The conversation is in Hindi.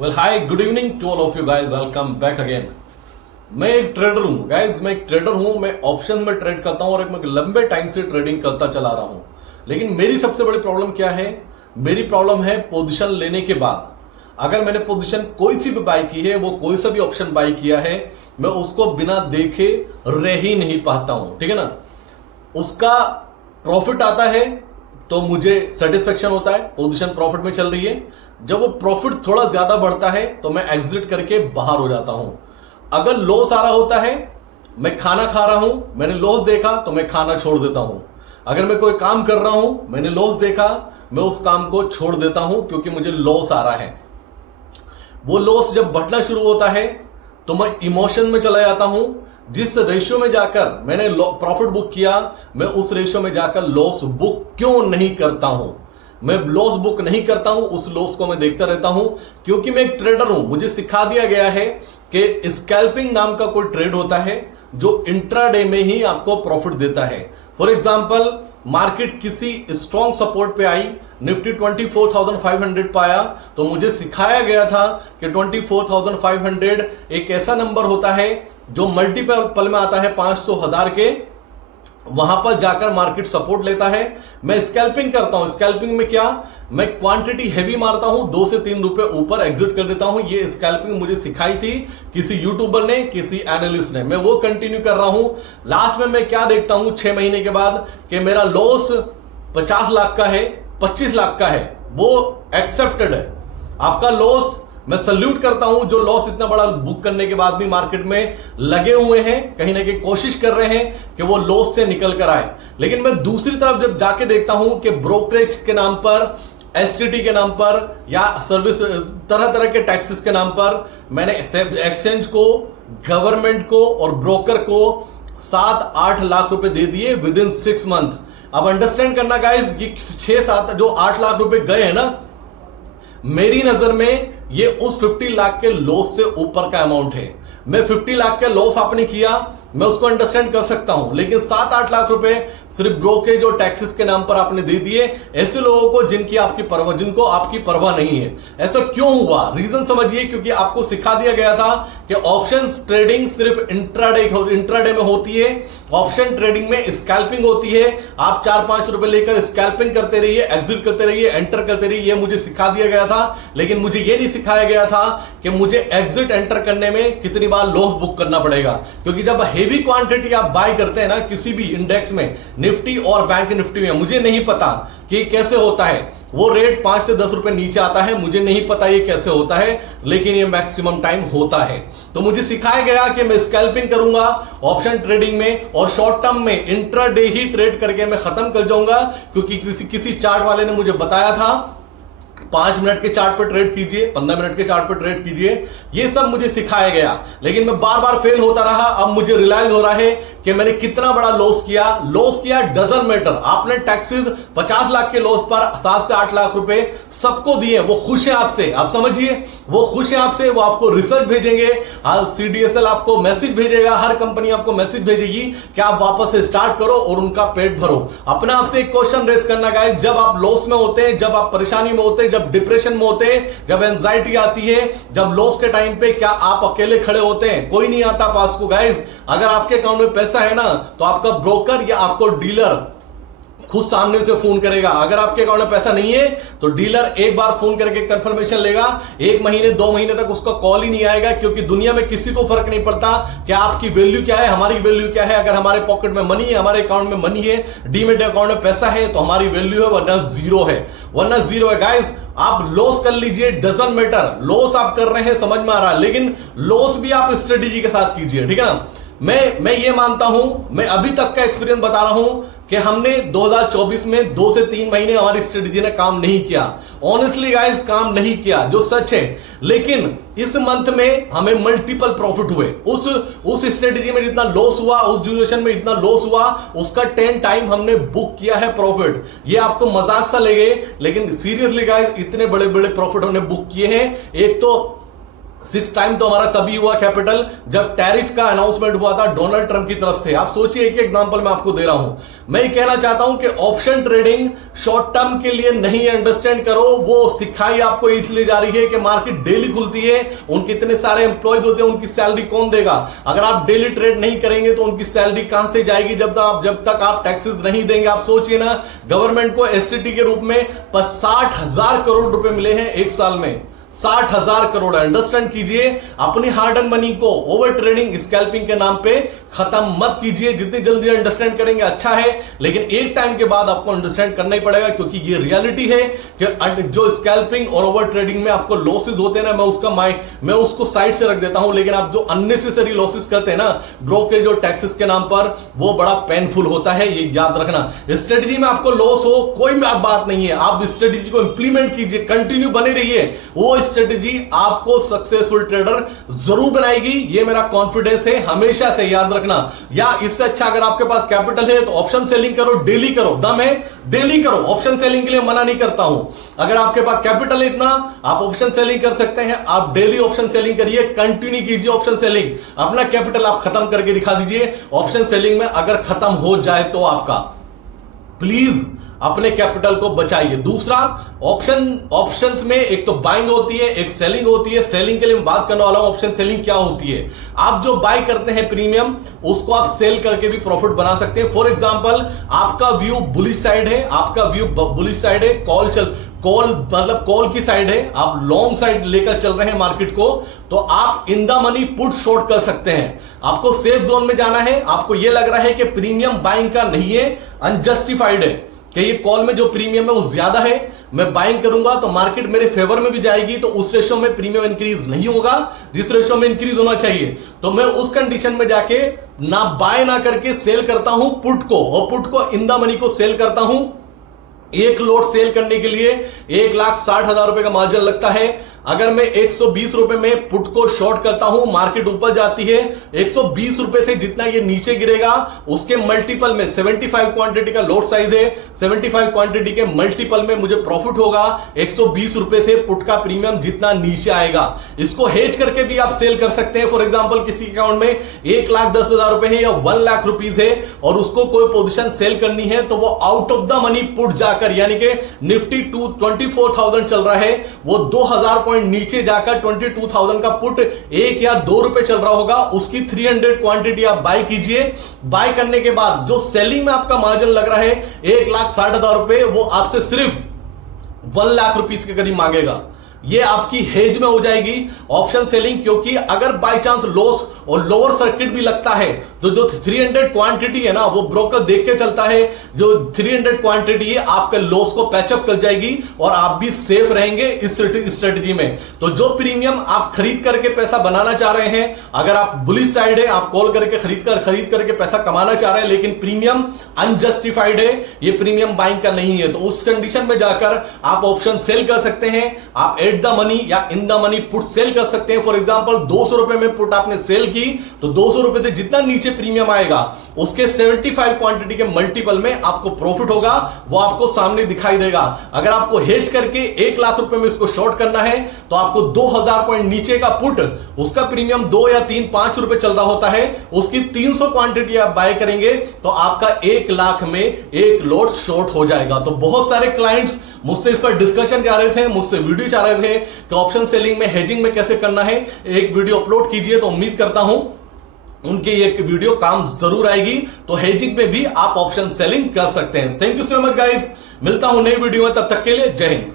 Well hi good evening to all of you guys, welcome back again. मैं एक ट्रेडर हूं गाइस, मैं एक ट्रेडर हूं। मैं ऑप्शन में ट्रेड करता हूं और एक मैं लंबे टाइम से ट्रेडिंग करता चला रहा हूं। लेकिन मेरी सबसे बड़ी प्रॉब्लम क्या है? मेरी प्रॉब्लम है पोजीशन लेने के बाद। अगर मैंने पोजीशन कोई सी भी बाई की है, वो कोई सा भी ऑप्शन बाई किया है, मैं उसको बिना देखे रह ही नहीं पाता हूं। ठीक है ना? उसका प्रॉफिट आता है तो मुझे सेटिस्फेक्शन होता है, पोजीशन प्रॉफिट में चल रही है। जब वो प्रॉफिट थोड़ा ज्यादा बढ़ता है तो मैं एग्जिट करके बाहर हो जाता हूं। अगर लॉस आ रहा होता है, मैं खाना खा रहा हूं, मैंने लॉस देखा तो मैं खाना छोड़ देता हूं। अगर मैं कोई काम कर रहा हूं, मैंने लॉस देखा, मैं उस काम को छोड़ देता हूं क्योंकि मुझे लॉस आ रहा है। वो लॉस जब बढ़ना शुरू होता है तो मैं इमोशन में चला जाता हूं। जिस रेशियो में जाकर मैंने प्रॉफिट बुक किया, मैं उस रेशियो में जाकर लॉस बुक क्यों नहीं करता हूं? मैं लॉस बुक नहीं करता हूं, उस लॉस को मैं देखता रहता हूं क्योंकि मैं एक ट्रेडर हूं। मुझे सिखा दिया गया है कि स्कैल्पिंग नाम का कोई ट्रेड होता है जो इंट्राडे में ही आपको प्रॉफिट देता है। फॉर एग्जांपल, मार्केट किसी स्ट्रॉन्ग सपोर्ट पे आई, निफ्टी 24,500 पाया, तो मुझे सिखाया गया था कि 24,500 एक ऐसा नंबर होता है जो मल्टीपल में आता है 500,000 के। वहां पर जाकर मार्केट सपोर्ट लेता है। मैं स्कैल्पिंग करता हूं। स्कैल्पिंग में क्या? मैं क्वांटिटी हैवी मारता हूं, 2 से 3 रुपए ऊपर एग्जिट कर देता हूं। ये स्कैल्पिंग मुझे सिखाई थी किसी यूट्यूबर ने, किसी एनालिस्ट ने। मैं वो कंटिन्यू कर रहा हूं। लास्ट में मैं क्या देखता हूं 6 महीने के बाद कि मेरा लॉस 50 लाख का है, 25 लाख का है। वो एक्सेप्टेड है। आपका लॉस, मैं सल्यूट करता हूं जो लॉस इतना बड़ा बुक करने के बाद भी मार्केट में लगे हुए हैं, कहीं ना कहीं कोशिश कर रहे हैं कि वो लॉस से निकल कर आए। लेकिन मैं दूसरी तरफ जब जाके देखता हूं कि ब्रोकरेज के नाम पर, एसटीटी के नाम पर या सर्विस, तरह तरह के टैक्सेस के नाम पर मैंने एक्सचेंज को, गवर्नमेंट को और ब्रोकर को 7-8 लाख रुपए दे दिए विद इन 6 मंथ। अब अंडरस्टैंड करना गाइस, ये 6-7 जो 8 लाख रुपए गए हैं ना, मेरी नजर में ये उस 50 लाख के लॉस से ऊपर का अमाउंट है। मैं 50 लाख का लॉस आपने किया, मैं उसको अंडरस्टैंड कर सकता हूं। लेकिन 7-8 लाख रुपए सिर्फ ब्रोकरेज और टैक्सेस के नाम पर आपने दे दिए ऐसे लोगों को जिनको आपकी परवाह नहीं है। ऐसा क्यों हुआ? रीजन समझिए। क्योंकि आपको सिखा दिया गया था कि ऑप्शंस ट्रेडिंग सिर्फ इंट्राडे में होती है। ऑप्शन ट्रेडिंग में स्कैल्पिंग होती है। आप 4-5 रुपए लेकर स्कैल्पिंग करते रहिए, एग्जिट करते रहिए, एंटर करते रहिए। ये मुझे सिखा दिया गया था। लेकिन मुझे ये नहीं सिखाया गया था कि मुझे एग्जिट एंटर करने में कितनी बार लॉस बुक करना पड़ेगा। क्योंकि जब हेवी क्वांटिटी आप बाय करते हैं ना किसी भी इंडेक्स में, निफ्टी और बैंक निफ्टी में, मुझे नहीं पता कि कैसे होता है। वो रेट 5 से 10 रुपए नीचे आता है, मुझे नहीं पता ये कैसे होता है, लेकिन ये मैक्सिमम टाइम होता है। तो मुझे सिखाया गया कि मैं स्कैल्पिंग करूंगा ऑप्शन ट्रेडिंग में और शॉर्ट टर्म में इंट्राडे ही ट्रेड करके मैं खत्म कर जाऊंगा। क्योंकि किसी चार्ट वाले ने मुझे बताया था 5 मिनट के चार्ट पर ट्रेड कीजिए, 15 मिनट के चार्ट पर ट्रेड कीजिए। ये सब मुझे सिखाया गया, लेकिन मैं बार बार फेल होता रहा। अब मुझे रियलाइज हो रहा है कि मैंने कितना बड़ा लॉस किया डजंट मैटर। आपने टैक्सेस 50 लाख के लॉस पर 7 से 8 लाख रुपए सबको दिए, वो खुश है आपसे। आप समझिए, वो खुश है आपसे। वो आपको रिसर्च भेजेंगे, CDSL आपको मैसेज भेजेगा, हर कंपनी आपको मैसेज भेजेगी कि आप वापस से स्टार्ट करो और उनका पेट भरो। अपने आप से एक क्वेश्चन रेज करना गाइस, जब आप लॉस में होते हैं, जब आप परेशानी में होते हैं, जब डिप्रेशन में होते हैं, जब एंजाइटी आती है, जब लॉस के टाइम पे, क्या आप अकेले खड़े होते हैं? कोई नहीं आता पास को गाइस। अगर आपके अकाउंट में पैसा है ना, तो आपका ब्रोकर या आपको डीलर खुद सामने से फोन करेगा। अगर आपके अकाउंट में पैसा नहीं है तो डीलर एक बार फोन करके कंफर्मेशन लेगा, 1 महीने 2 महीने तक उसका कॉल ही नहीं आएगा। क्योंकि दुनिया में किसी को फर्क नहीं पड़ता कि आपकी वैल्यू क्या है, हमारी वैल्यू क्या है। अगर हमारे पॉकेट में मनी है, हमारे अकाउंट में मनी है, डीमेट अकाउंट में पैसा है, तो हमारी वैल्यू है, वरना जीरो है गाइस। आप लॉस कर लीजिए, डजंट मैटर। लॉस आप कर रहे हैं, समझ में आ रहा है, लेकिन लॉस भी आप स्ट्रेटेजी के साथ कीजिए। ठीक है ना? मैं ये मानता हूं, मैं अभी तक का एक्सपीरियंस बता रहा हूं कि हमने 2024 में 2 से 3 महीने हमारी स्ट्रेटेजी ने काम नहीं किया। ऑनेस्टली गाइस, काम नहीं किया, जो सच है। लेकिन इस मंथ में हमें मल्टीपल प्रॉफिट हुए। उस स्ट्रेटेजी में जितना लॉस हुआ, उस ड्यूरेशन में इतना लॉस हुआ, उसका 10 टाइम हमने बुक किया है प्रॉफिट। ये आपको मजाक सा लगे, लेकिन सीरियसली गाइस, इतने बड़े बड़े प्रॉफिट हमने बुक किए हैं। एक तो 6 टाइम तो हमारा तभी हुआ कैपिटल जब टैरिफ का अनाउंसमेंट हुआ था डोनाल्ड ट्रंप की तरफ से। आप सोचिए, एक एग्जांपल मैं आपको दे रहा हूं। मैं ये कहना चाहता हूं कि ऑप्शन ट्रेडिंग शॉर्ट टर्म के लिए नहीं, अंडरस्टैंड करो। वो सिखाई आपको इसलिए जा रही है कि मार्केट डेली खुलती है, उनके इतने सारे एम्प्लॉयज होते हैं, उनकी सैलरी कौन देगा? अगर आप डेली ट्रेड नहीं करेंगे तो उनकी सैलरी कहां से जाएगी जब तक आप टैक्सेस नहीं देंगे? आप सोचिए ना, गवर्नमेंट को एसटीटी के रूप में 60,000 करोड़ रुपए मिले हैं एक साल में, 60,000 करोड़। अंडरस्टैंड कीजिए, अपनी हार्ड एंड मनी को ओवर ट्रेडिंग स्कैल्पिंग के नाम पे खत्म मत कीजिए। जितनी जल्दी अंडरस्टैंड करेंगे अच्छा है, लेकिन एक टाइम के बाद आपको अंडरस्टैंड करना ही पड़ेगा, क्योंकि ये रियलिटी है कि जो स्कैल्पिंग और ओवर ट्रेडिंग में आपको लॉसेस होते हैं ना, मैं उसको साइड से रख देता हूं, लेकिन आप जो अननेसेसरी लॉसेस करते हैं ना ब्रोकरेज और टैक्सेस के नाम पर, वो बड़ा पेनफुल होता है, ये याद रखना। स्ट्रेटजी में आपको लॉस हो कोई बात नहीं है, आप स्ट्रेटजी को इंप्लीमेंट कीजिए, कंटिन्यू बने रहिए, वो स्ट्रेटजी आपको सक्सेसफुल ट्रेडर जरूर बनाएगी। ये मेरा कॉन्फिडेंस है, हमेशा से याद रखना। या इससे अच्छा अगर आपके पास कैपिटल है तो ऑप्शन सेलिंग करो, डेली करो, दम है डेली करो। ऑप्शन सेलिंग के लिए मना नहीं करता हूं। अगर आपके पास कैपिटल है इतना, आप ऑप्शन सेलिंग कर सकते हैं, आप डेली ऑप्शन सेलिंग करिए, कंटिन्यू कीजिए ऑप्शन सेलिंग। अपना कैपिटल आप खत्म करके दिखा दीजिए ऑप्शन सेलिंग में। अगर खत्म हो जाए तो आपका, प्लीज अपने कैपिटल को बचाइए। दूसरा, ऑप्शंस में एक तो बाइंग होती है, एक सेलिंग होती है। सेलिंग के लिए मैं बात करने वाला हूं। ऑप्शन सेलिंग क्या होती है? आप जो बाय करते हैं प्रीमियम, उसको आप सेल करके भी प्रॉफिट बना सकते हैं। फॉर एग्जांपल, आपका व्यू बुलिश साइड है, आपका व्यू बुलिश साइड है, कॉल की साइड है, आप लॉन्ग साइड लेकर चल रहे हैं मार्केट को, तो आप in the money put short कर सकते हैं। आपको सेफ जोन में जाना है, आपको यह लग रहा है कि प्रीमियम बाइंग का नहीं है, अनजस्टिफाइड है कि ये कॉल में जो प्रीमियम है वो ज्यादा है, मैं बाइंग करूंगा तो मार्केट मेरे फेवर में भी जाएगी, तो उस रेशो में प्रीमियम इंक्रीज नहीं होगा जिस रेशो में इंक्रीज होना चाहिए। तो मैं उस कंडीशन में जाके ना बाय ना करके सेल करता हूं पुट को, और पुट को इन द मनी को सेल करता हूं। एक लोट सेल करने के लिए 1,60,000 रुपए का मार्जिन लगता है। अगर मैं 120 रुपए में पुट को शॉर्ट करता हूं, मार्केट ऊपर जाती है, 120 रुपए से जितना ये नीचे गिरेगा उसके मल्टीपल में 75 क्वांटिटी का लोट साइज है, 75 क्वांटिटी के मल्टीपल में मुझे प्रॉफिट होगा 120 रुपए से पुट का प्रीमियम जितना नीचे आएगा। इसको हेज करके भी आप सेल कर सकते हैं। फॉर एग्जांपल, किसी अकाउंट में 1,10,000 रुपए है या 1 लाख रुपीज है और उसको कोई पोजीशन सेल करनी है, तो वो out of the money put जाकर, यानी कि निफ्टी 24,000 चल रहा है, वो 2,000 पॉइंट नीचे जाकर 22,000 का पुट 1 या 2 रुपए चल रहा होगा, उसकी 300 क्वांटिटी आप बाय कीजिए। बाय करने के बाद जो सेलिंग में आपका मार्जिन लग रहा है 1,60,000 रुपए, वो आपसे सिर्फ 1 लाख रुपीज के करीब मांगेगा। ये आपकी हेज में हो जाएगी ऑप्शन सेलिंग, क्योंकि अगर बाय चांस लॉस और लोअर सर्किट भी लगता है तो जो 300 क्वांटिटी है ना, वो ब्रोकर देख के चलता है, जो 300 क्वांटिटी है आपके लॉस को पैचअप कर जाएगी और आप भी सेफ रहेंगे इस स्ट्रेटजी में। तो जो प्रीमियम आप खरीद करके पैसा बनाना चाह रहे हैं, अगर आप बुलिश साइड है, आप कॉल करके खरीद करके पैसा कमाना चाह रहे हैं, लेकिन प्रीमियम अनजस्टिफाइड है, ये प्रीमियम बाइंग का नहीं है, तो उस कंडीशन में जाकर आप ऑप्शन सेल कर सकते हैं। आप एट द मनी या in the money put sell कर सकते हैं। फॉर एग्जांपल, 200 रुपए में पुट आपने सेल की, तो 200 रुपए से जितना नीचे प्रीमियम आएगा उसके 75 क्वांटिटी के मल्टीपल में आपको प्रॉफिट होगा, वो आपको सामने दिखाई देगा। अगर आपको हेज करके 1 लाख रुपए में इसको शॉर्ट करना है, तो आपको 2,000 पॉइंट नीचे का पुट, उसका प्रीमियम 2 या 5 रुपए चल रहा होता है, उसकी 300 क्वांटिटी आप बाय करेंगे तो आपका 1 लाख में एक लॉट शॉर्ट हो जाएगा। तो बहुत सारे क्लाइंट्स मुझसे इस पर डिस्कशन चाह रहे थे, मुझसे वीडियो चाह रहे थे कि ऑप्शन सेलिंग में हेजिंग में कैसे करना है, एक वीडियो अपलोड कीजिए। तो उम्मीद करता हूं उनकी एक वीडियो काम जरूर आएगी। तो हेजिंग में भी आप ऑप्शन सेलिंग कर सकते हैं। Thank you so much guys, मिलता हूं नई वीडियो में, तब तक के लिए जय हिंद।